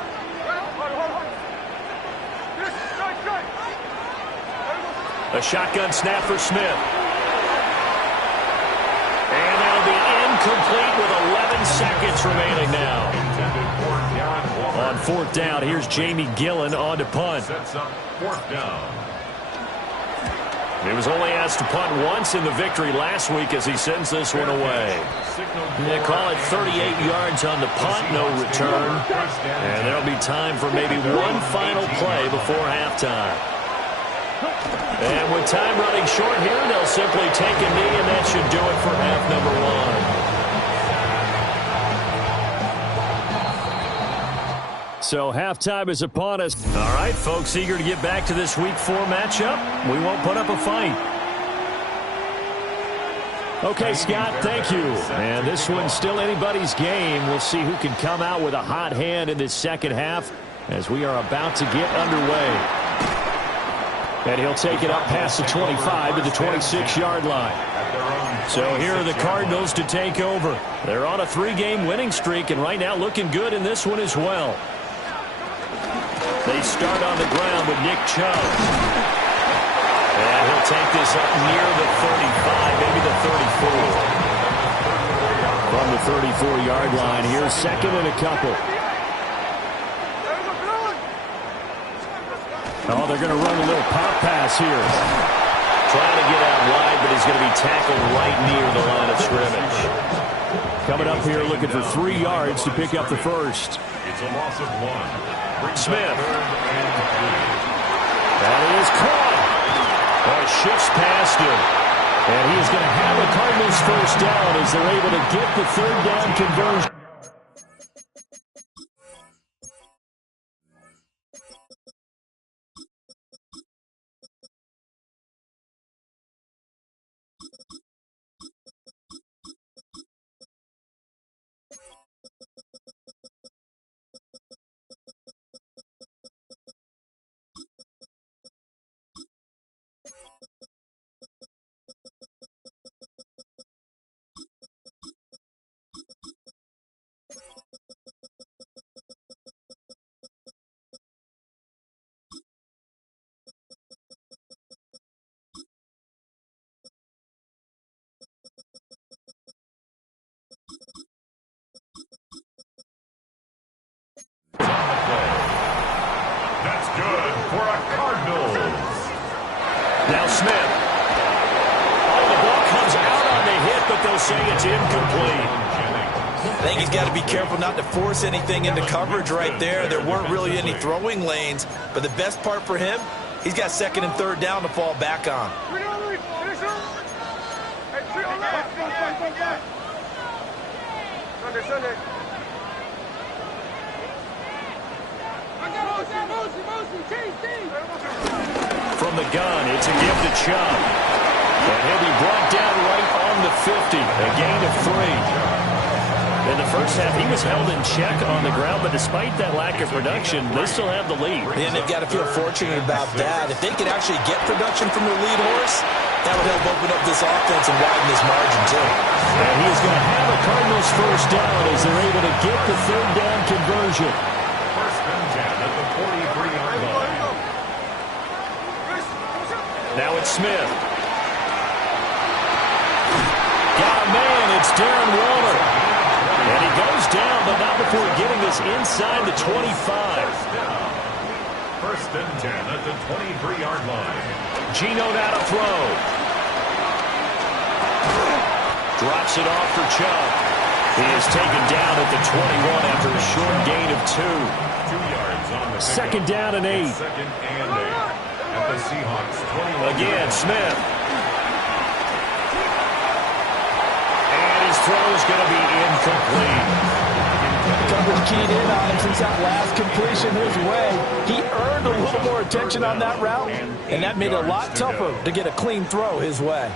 A shotgun snap for Smith. And that'll be incomplete with 11 seconds remaining now. On 4th down, here's Jamie Gillen on to punt. Sets up 4th down. He was only asked to punt once in the victory last week as he sends this one away. They call it 38 yards on the punt, no return. And there'll be time for maybe one final play before halftime. And with time running short here, they'll simply take a knee, and that should do it for half number 1. So halftime is upon us. All right, folks, eager to get back to this Week 4 matchup. We won't put up a fight. Okay, Scott, thank you. And this one's still anybody's game. We'll see who can come out with a hot hand in this second half as we are about to get underway. And he'll take it up past the 25 to the 26-yard line. So here are the Cardinals to take over. They're on a 3-game winning streak, and right now looking good in this one as well. They start on the ground with Nick Chubb. And he'll take this up near the 35, maybe the 34. From the 34-yard line, here's 2nd and a couple. Oh, they're going to run a little pop pass here. Trying to get out wide, but he's going to be tackled right near the line of scrimmage. Coming up here looking for 3 yards to pick up the first. It's a loss of 1. Smith. That is caught. Oh, shifts past him. And he is going to have the Cardinals first down as they're able to get the 3rd down conversion. That's good for a Cardinals. Now Smith. Oh, the ball comes out on the hit, but they'll say it's incomplete. I think he's got to be careful not to force anything into coverage right there. There weren't really any throwing lanes, but the best part for him, he's got 2nd and 3rd down to fall back on. From the gun, it's a give to Chubb. And he'll be brought down right on the 50, a gain of 3. In the first half, he was held in check on the ground, but despite that lack of production, they still have the lead. And they've got to feel fortunate about that. If they could actually get production from their lead horse, That would help open up this offense and widen this margin, too. And he is going to have a Cardinals first down as they're able to get the third down conversion. First and 10 at the 43-yard line. Now it's Smith. Got a man. It's Darren Waller. And he goes down, but not before getting this inside the 25. First and 10 at the 23-yard line. Geno now to throw. Drops it off for Chubb. He is taken down at the 21 after a short gain of 2. 2 yards on the Second down and 8. Second and 8 at the Seahawks 21. Again, Smith. And his throw is going to be incomplete. Coverage keyed in on him since that last completion his way. He earned a little more attention on that route, and that made it a lot tougher to get a clean throw his way.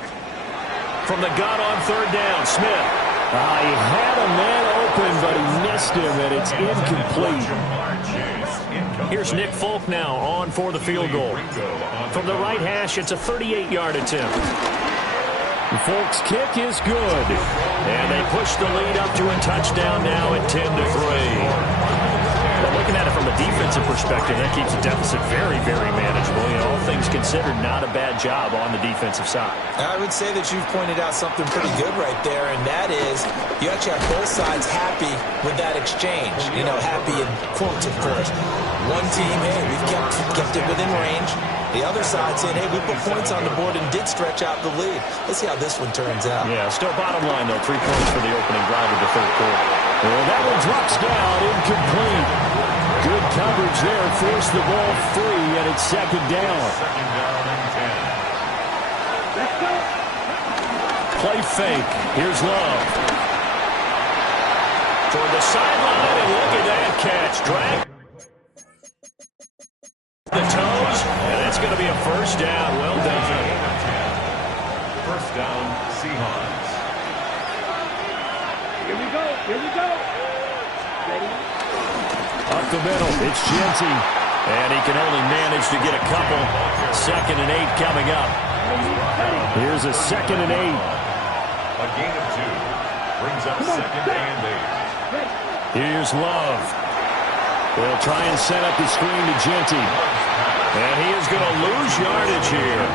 From the gun on third down, Smith. He had a man open, but he missed him, and it's incomplete. Here's Nick Folk now on for the field goal. From the right hash, it's a 38-yard attempt. Folk's kick is good. And they push the lead up to a touchdown now at 10-3. But looking at it from a defensive perspective, that keeps the deficit very, very manageable. You know, all things considered, not a bad job on the defensive side. I would say that you've pointed out something pretty good right there, and that is you actually have both sides happy with that exchange. You know, happy in quotes, of course. One team, hey, we've kept it within range. The other side saying, hey, we put points on the board and did stretch out the lead. Let's see how this one turns out. Yeah, still bottom line, though. 3 points for the opening drive of the third quarter. Well, that one drops down, incomplete. Good coverage there. Forced the ball free, and it's second down. Second down and 10. Let's go. Play fake. Here's Love. Toward the sideline, and look at that catch. Drag the toes, and it's going to be a first down. Well done. First down, Seahawks. Here we go. Here we go. Ready? Up the middle, it's Genty. And he can only manage to get a couple. Second and 8 coming up. Here's a second and 8. A gain of 2. Brings up second and 8. Here's Love. They'll try and set up the screen to Genty. And he is going to lose yardage here.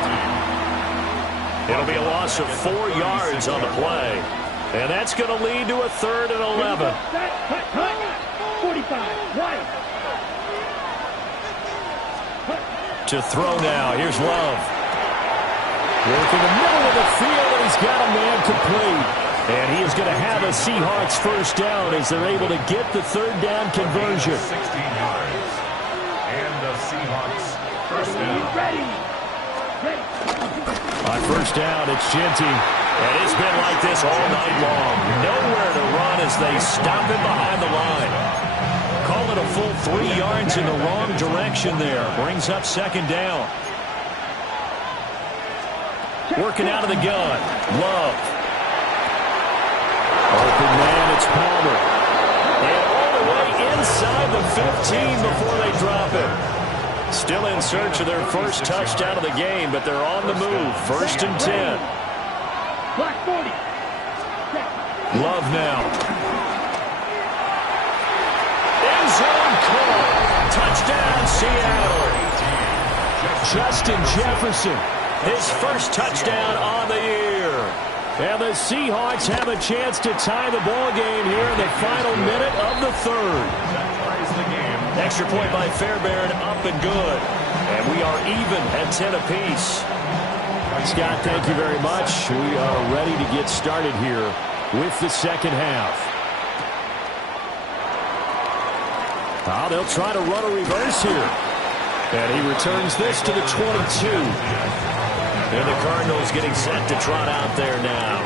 It'll be a loss of 4 yards on the play. And that's going to lead to a third and 11. 45, right. To throw now. Here's Love. Working the middle of the field, and he's got a man complete. And he is going to have a Seahawks first down as they're able to get the third down conversion. 16 yards. And the Seahawks first down. Ready. On first down, it's Genty. And it's been like this all night long. Nowhere to run as they stop him behind the line. Call it a full 3 yards in the wrong direction there. Brings up second down. Working out of the gun. Love. Open man, it's Palmer. And all the way inside the 15 before they drop it. Still in search of their first touchdown of the game, but they're on the move. First and 10. Black 40. Love now. End zone call. Touchdown, Seattle. Justin Jefferson, his first touchdown on the year. And the Seahawks have a chance to tie the ball game here in the final minute of the third. Extra point by Fairbairn, up and good. And we are even at 10 apiece. Scott, thank you very much. We are ready to get started here with the second half. They'll try to run a reverse here. And he returns this to the 22. And the Cardinals getting set to trot out there now.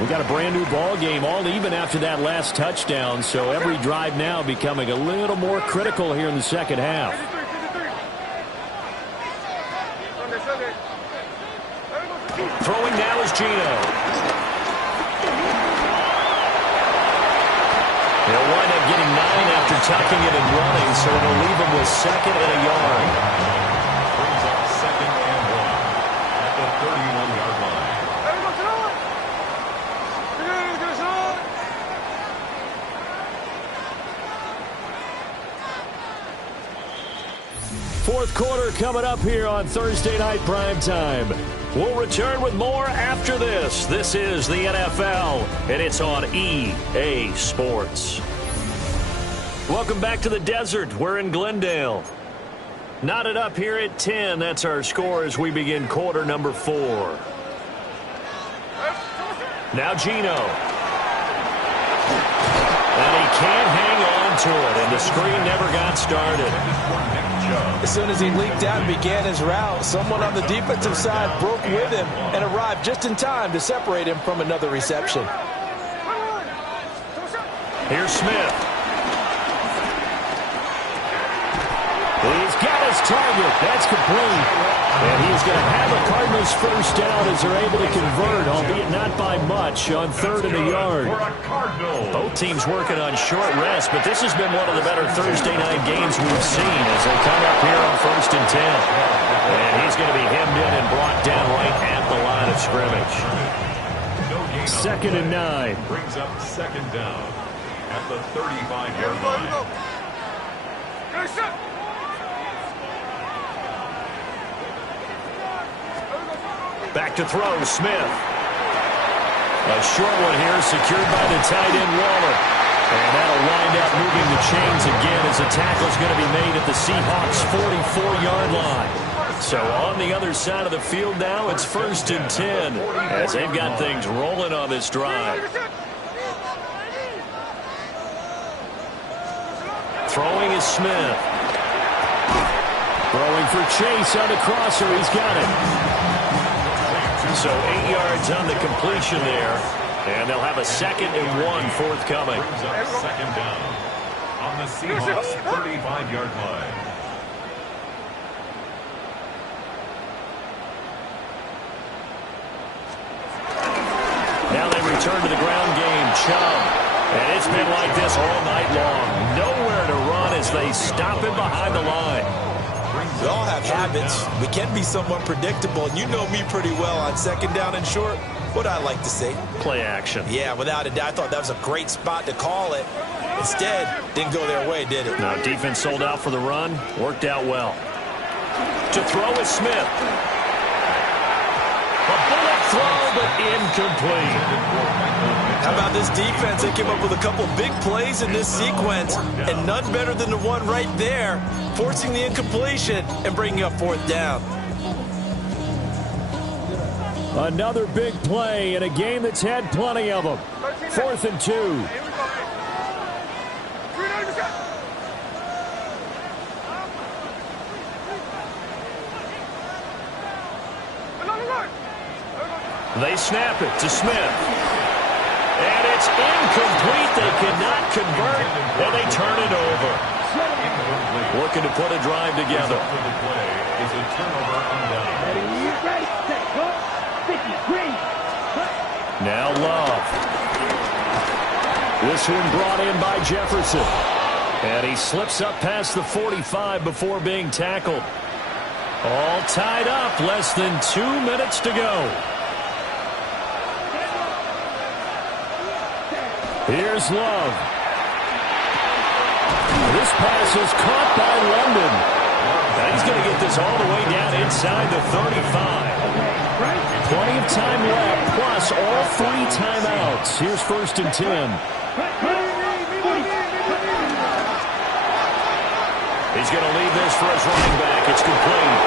We got a brand new ball game, all even after that last touchdown. So every drive now becoming a little more critical here in the second half. Throwing now is Geno. He'll wind up getting 9 after tucking it and running, so it'll leave him with second and a yard. Brings up second and 1 at the 30. Fourth quarter coming up here on Thursday Night Primetime. We'll return with more after this. This is the NFL, and it's on EA Sports. Welcome back to the desert. We're in Glendale. Knotted up here at 10. That's our score as we begin quarter number 4. Now Geno. And he can't hang on to it, and the screen never got started. As soon as he leaked out and began his route, someone on the defensive side broke with him and arrived just in time to separate him from another reception. Here's Smith. He's got his target. That's complete. And he's going to have a Cardinals first down as they're able to convert, albeit not by much, on 3rd and a yard. Both teams working on short rest, but this has been one of the better Thursday night games we've seen as they come up here on 1st and 10. And he's going to be hemmed in and brought down right at the line of scrimmage. 2nd and 9. Brings up 2nd down at the 35-yard line. Back to throw, Smith. A short one here, secured by the tight end, Waller. And that'll wind up moving the chains again as the tackle's going to be made at the Seahawks' 44-yard line. So on the other side of the field now, it's 1st and 10 as they've got things rolling on this drive. Throwing is Smith. Throwing for Chase on the crosser. He's got it. So 8 yards on the completion there. And they'll have a 2nd and 1 forthcoming. Brings up 2nd down on the Seahawks' 35-yard line. Now they return to the ground game. Chubb. And it's been like this all night long. Nowhere to run as they stop him behind the line. We all have habits. We can be somewhat predictable, and you know me pretty well on 2nd down and short. What I like to say? Play action. Yeah, without a doubt. I thought that was a great spot to call it. Instead, didn't go their way, did it? Now, defense sold out for the run. Worked out well. To throw is Smith. A bullet throw, but incomplete. How about this defense? They came up with a couple big plays in this sequence, and none better than the one right there, forcing the incompletion and bringing up 4th down. Another big play in a game that's had plenty of them. 4th and 2. They snap it to Smith. And it's incomplete. They cannot convert, and they turn it over. Looking to put a drive together. Is a turnover on down. Now Love. This one brought in by Jefferson. And he slips up past the 45 before being tackled. All tied up. Less than 2 minutes to go. Here's Love. This pass is caught by London. And he's going to get this all the way down inside the 35. Plenty of time left, plus all 3 timeouts. Here's 1st and 10. He's going to leave this for his running back. It's complete.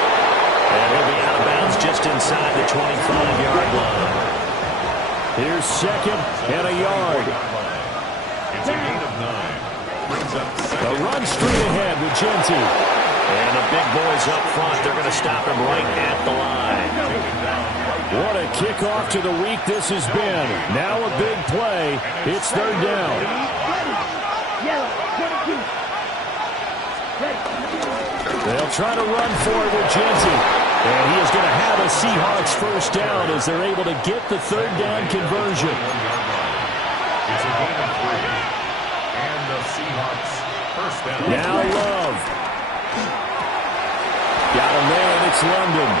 And he'll be out of bounds just inside the 25-yard line. Here's 2nd and a yard. It's a gain of 9. Brings up 2nd. A run straight ahead with Genty. And the big boys up front, they're going to stop him right at the line. What a kickoff to the week this has been. Now a big play. It's 3rd down. They'll try to run for it with Genty. And he is going to have a Seahawks first down as they're able to get the 3rd down conversion. It's a gain of 3. And the Seahawks first down. Now Love. Got him there, and it's London.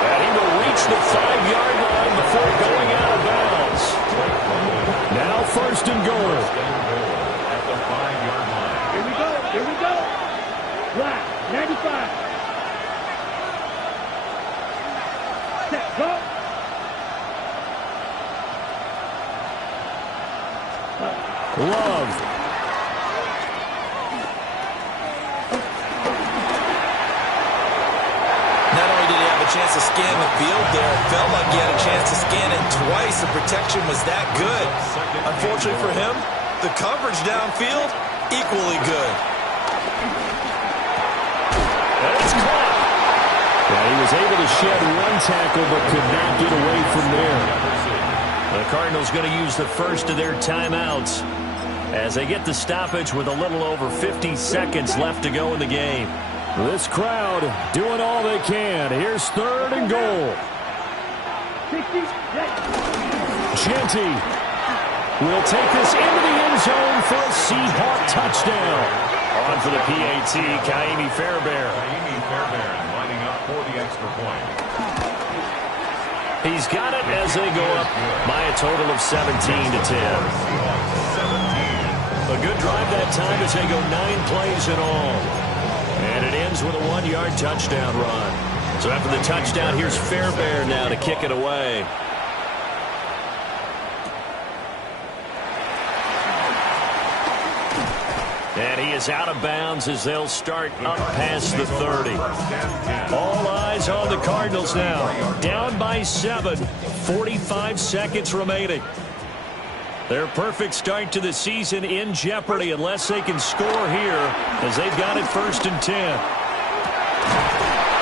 And he will reach the 5-yard line before going out of bounds. Now 1st and goal. At the 5-yard line. Here we go. Black, 95. Love. Not only did he have a chance to scan the field there, it felt like he had a chance to scan it twice. The protection was that good. Unfortunately for him, the coverage downfield, equally good. And it's caught. Yeah, he was able to shed one tackle but could not get away from there. The Cardinals going to use the first of their timeouts as they get the stoppage with a little over 50 seconds left to go in the game. This crowd doing all they can. Here's 3rd and goal. Jeanty will take this into the end zone for a Seahawk touchdown. On for the PAT, Ka'imi Fairbairn. Ka'imi Fairbairn lining up for the extra point. He's got it as they go up by a total of 17-10. A good drive that time as they go 9 plays in all. And it ends with a 1-yard touchdown run. So after the touchdown, here's Fairbairn now to kick it away. And he is out of bounds as they'll start up past the 30. All eyes on the Cardinals now. Down by 7. 45 seconds remaining. Their perfect start to the season in jeopardy unless they can score here as they've got it 1st and 10.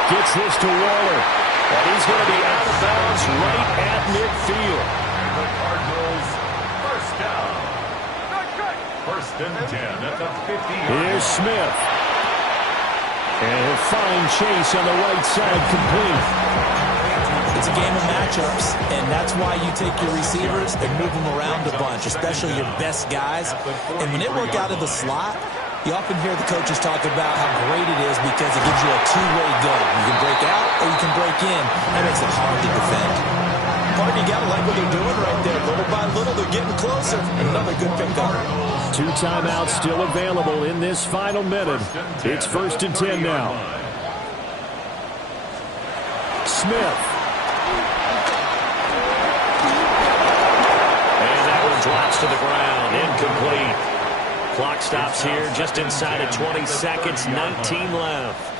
Gets this to Waller. And he's going to be out of bounds right at midfield. The Cardinals, first down. 1st and 10 at the 50. Here's Smith. And he'll find Chase on the right side complete. It's a game of matchups, and that's why you take your receivers and move them around a bunch, especially your best guys. And when it works out of the slot, you often hear the coaches talk about how great it is because it gives you a two-way go. You can break out or you can break in. That makes it hard to defend. Partner, you got to like what they're doing right there. Little by little, they're getting closer. Another good pickup. 2 timeouts still available in this final minute. It's 1st and 10 now. Smith. Drops to the ground, incomplete. Clock stops here just inside of 20 seconds, 19 left.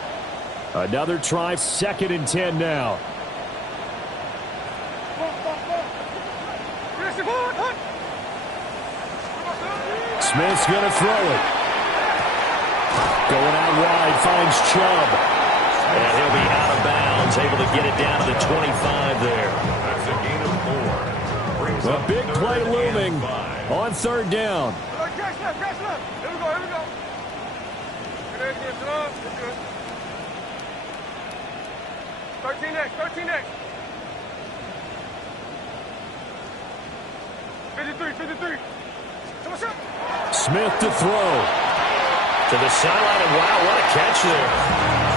Another try, 2nd and 10 now. Smith's going to throw it. Going out wide, finds Chubb. And he'll be out of bounds, able to get it down to the 25 there. That's a gain of 4. A big play looming on 3rd down. Catch left. Here we go. Good. 13 next. 53. Smith to throw. To the sideline, and wow, what a catch there.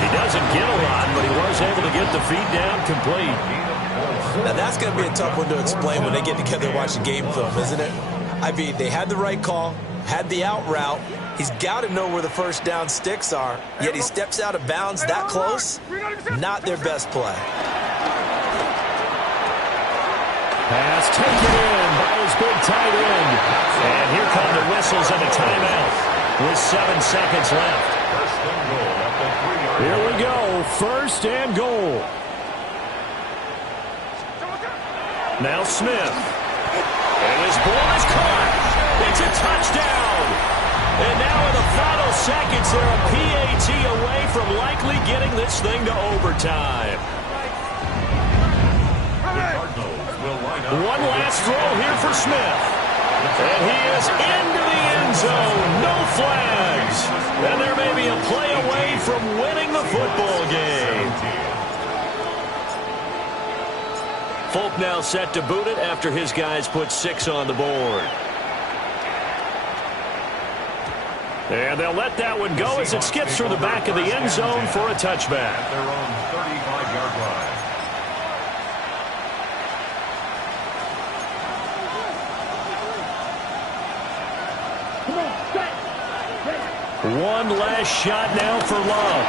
He doesn't get a lot, but he was able to get the feet down complete. Now, that's going to be a tough one to explain when they get together and watch the game film, isn't it? I mean, they had the right call, had the out route. He's got to know where the first down sticks are, yet he steps out of bounds that close. Not their best play. Pass taken in by his big tight end. And here come the whistles and a timeout with 7 seconds left. Here we go, 1st and goal. Now Smith. And his ball is caught. It's a touchdown. And now in the final seconds, they're a PAT away from likely getting this thing to overtime. One last throw here for Smith. And he is into the end zone. No flags. And there may be a play away from winning the football game. Folk now set to boot it after his guys put 6 on the board. And they'll let that one go as it skips through the back of the end zone for a touchback. At their own 35-yard line. One last shot now for Love.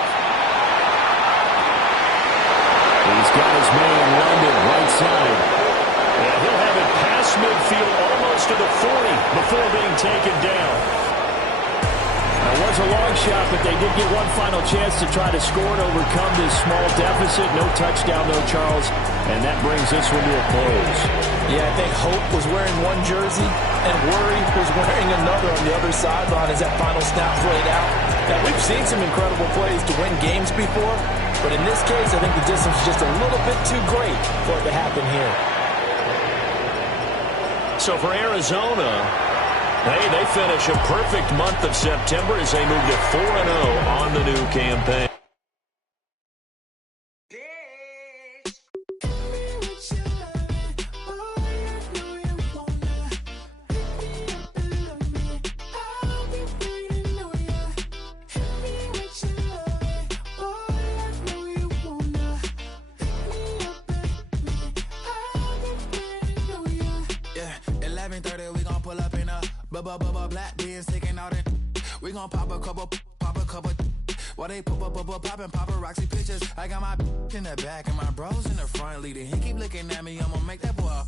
He's got his man London right side. And he'll have it past midfield, almost to the 40 before being taken down. It was a long shot, but they did get one final chance to try to score and overcome this small deficit. No touchdown, though, Charles, and that brings this one to a close. Yeah, I think Hope was wearing one jersey and Worry was wearing another on the other sideline as that final snap played out. Now, we've seen some incredible plays to win games before, but in this case, I think the distance is just a little bit too great for it to happen here. So for Arizona, hey, they finish a perfect month of September as they move to 4-0 on the new campaign. Black beans taking out it. We gon' pop a couple. While they poppin' paparazzi pictures. I got my in the back and my bros in the front leading. He keep looking at me, I'ma make that boy.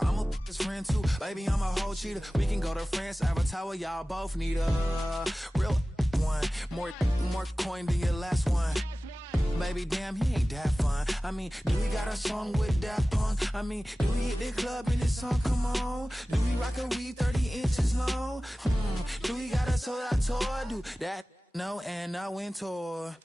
I'm a his friend too, baby, I'm a whole cheater. We can go to France, Avatar, y'all both need a real one. More coin than your last one. Baby, damn, he ain't that fun. I mean, do we got a song with Daft Punk? I mean, do we hit the club in this song? Come on. Do we rock a weed 30 inches long? Do we got a soda tour? Do that? No, and I went tour.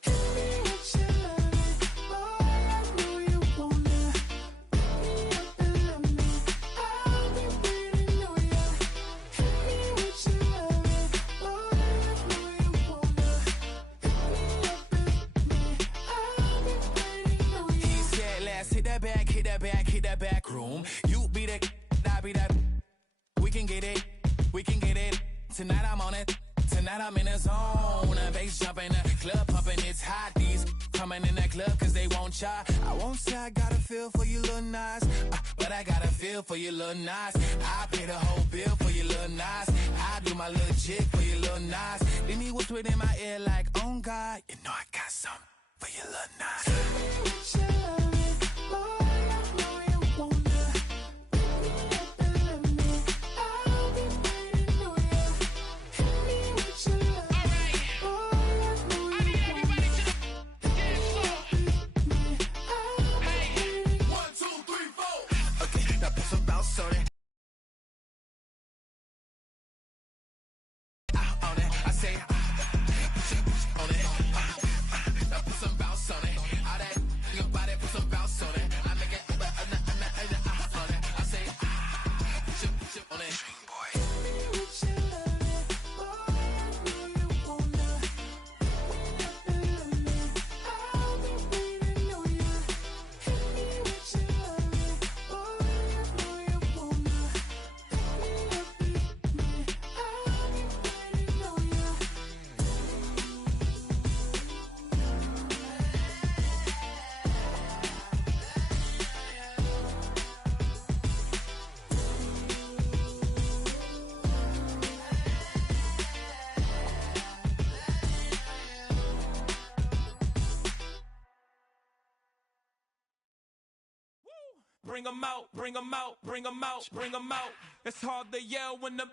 Hit that back room. You be the, I be that. We can get it. Tonight I'm on it. Tonight I'm in a zone. Bass jumping, club pumping, it's hot. These coming in that club cause they won't try. I won't say I got a feel for you little nice, but I got a feel for you little nice. I pay the whole bill for you little nice. I do my little jig for you little nice. Then he whisper in my ear like, oh God, you know I got something for you little nice. Bring 'em out, bring 'em out, bring 'em out, bring 'em out. It's hard to yell when the